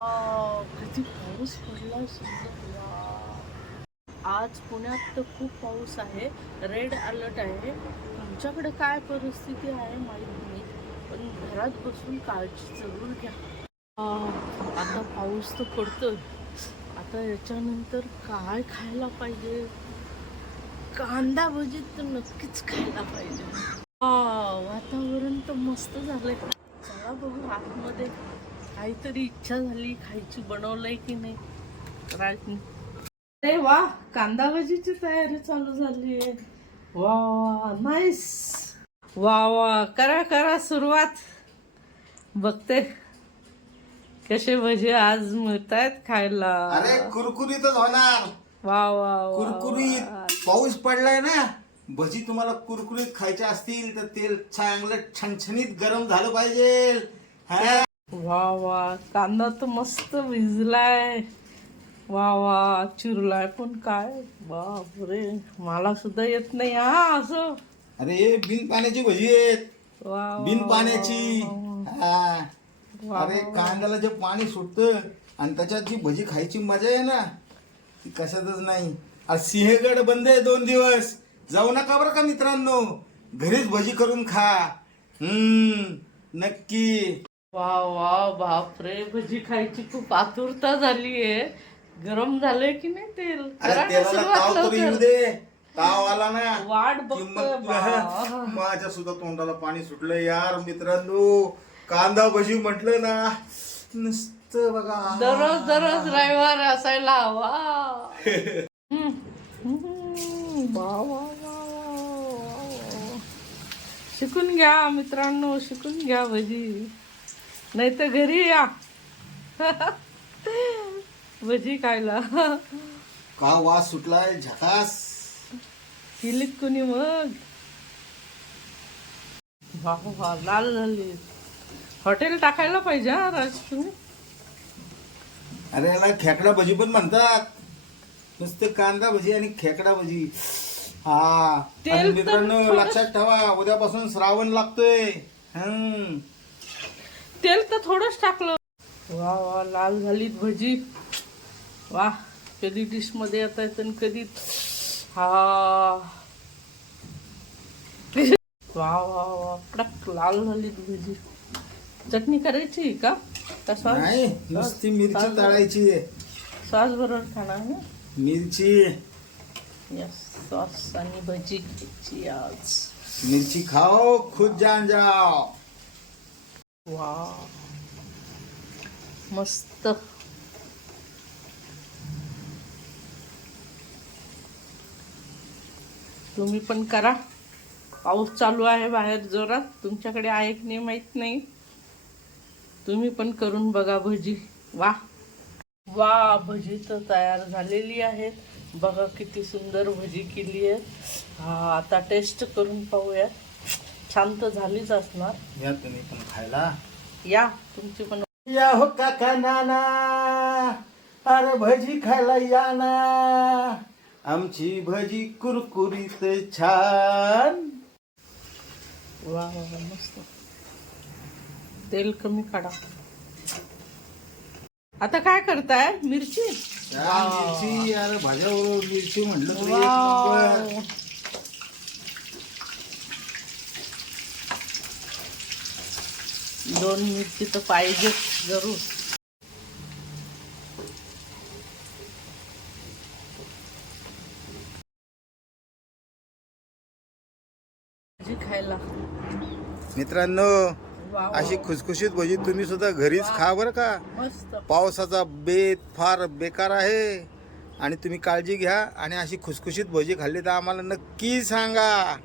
किती पाऊस पडला सुंदर आज पुण्यात तर खूप पाऊस आहे. रेड अलर्ट आहे. तुमच्याकडे काय परिस्थिती आहे माहीत नाही. पण घरात बसून काळजी जरूर घ्या. आता पाऊस तर पडतोय. आता याच्यानंतर काय खायला पाहिजे? कांदा भजी तर नक्कीच खायला पाहिजे. वातावरण तर मस्त झालंय. चला बघू आतमध्ये. काहीतरी इच्छा झाली खायची बनवलंय की नाही? अरे वा कांदा भजीची तयारी चालू झाली आहे. वा वा नाईस वा वा करा करा सुरुवात. बघते कसे भजी आज मिळत आहेत खायला. अरे कुरकुरीतच होणार. वा वा कुरकुरीत. पाऊस पडलाय ना भजी तुम्हाला कुरकुरीत खायचे असतील तर तेल चांगलं छणछणीत गरम झालं पाहिजे. हा? वा वा. कांदा तर मस्त भिजलाय. वा वा. चिरलाय पण काय? बापरे. मला सुद्धा येत नाही हा असं. अरे बिन पाण्याची भजी आहेत. वा बिन पाण्याची. हा. अरे कांद्याला जे पाणी सुटतं आणि त्याच्यात जी भजी खायची मजा आहे ना ती कशातच नाही. आज सिंहगड बंद आहे दोन दिवस. जाऊ नका बरं का मित्रांनो. घरीच भजी करून खा. हम्म नक्की. वा वा बापरे भजी खायची खूप आतुरता झाली आहे गरम झालंय की नाही तेल अरे तेलाला ताव तरी येऊ लवकर. दे ताव आला ना वाट बघतोय बा. माझ्या सुद्धा तोंडाला पाणी सुटलं यार मित्रांनो कांदा भजी म्हटलं ना नुसतं बघा दररोज दररोज रविवार असायला हवा हम्म. हम्म. वा, वा, वा, वा, वा. शिकून घ्या मित्रांनो शिकून घ्या भजी नाही तर घरी या. भजी खायला. का वास सुटलाय? झकास. केलीत कोणी मग? वा लाल झाली. हॉटेल टाकायला पाहिजे हा राज तुम्ही? अरे याला खेकडा भजी पण म्हणतात. नुसतं कांदा भजी आणि खेकडा भजी. हा. तेल आणि तर मित्रांनो थोडं- लक्षात ठेवा उद्यापासून श्रावण लागतोय. हम्म. तेल तर थोडंच टाकलं. वा वा लाल झालीत भजी. वा कधी डिशमध्ये येत आहेत आणि कधी हा. वा वा वा कडक लाल झालीत भजी. चटणी करायची का? का सॉस नाही नुसती मिरची तळायची सॉस बरोबर खाणार ना? मिरची. यस सॉस आणि भजी खायची आज. मिरची खाओ खुद जान जाओ. वा मस्त। तुम्ही पण करा. पाऊस चालू आहे बाहेर जोरात. तुमच्याकडे आहे की नाही माहीत नाही. तुम्ही पण करून बघा भजी. वा वा भजी तर तयार झालेली आहे बघा किती सुंदर भजी केली आहे हा आता टेस्ट करून पाहूयात. तर झालीच असणार. या तुम्ही पण खायला. या तुमची पण. या हो काका नाना? अरे भजी खायला या ना. आमची भजी कुरकुरीत छान. वा वा वा, मस्त. तेल कमी काढा. आता काय करताय? मिरची? या मिरची अरे भाज्याबरोबर मिरची म्हटलं तर एक वाव. दोन मिरची तर पाहिजे जरूर. भाजी खायला. मित्रांनो वाव. अशी खुसखुशीत भजी तुम्ही सुद्धा घरीच खा बरं का. मस्त. पावसाचा बेत फार बेकार आहे. आणि तुम्ही काळजी घ्या आणि अशी खुसखुशीत भजी खाल्ली तर आम्हाला नक्की सांगा.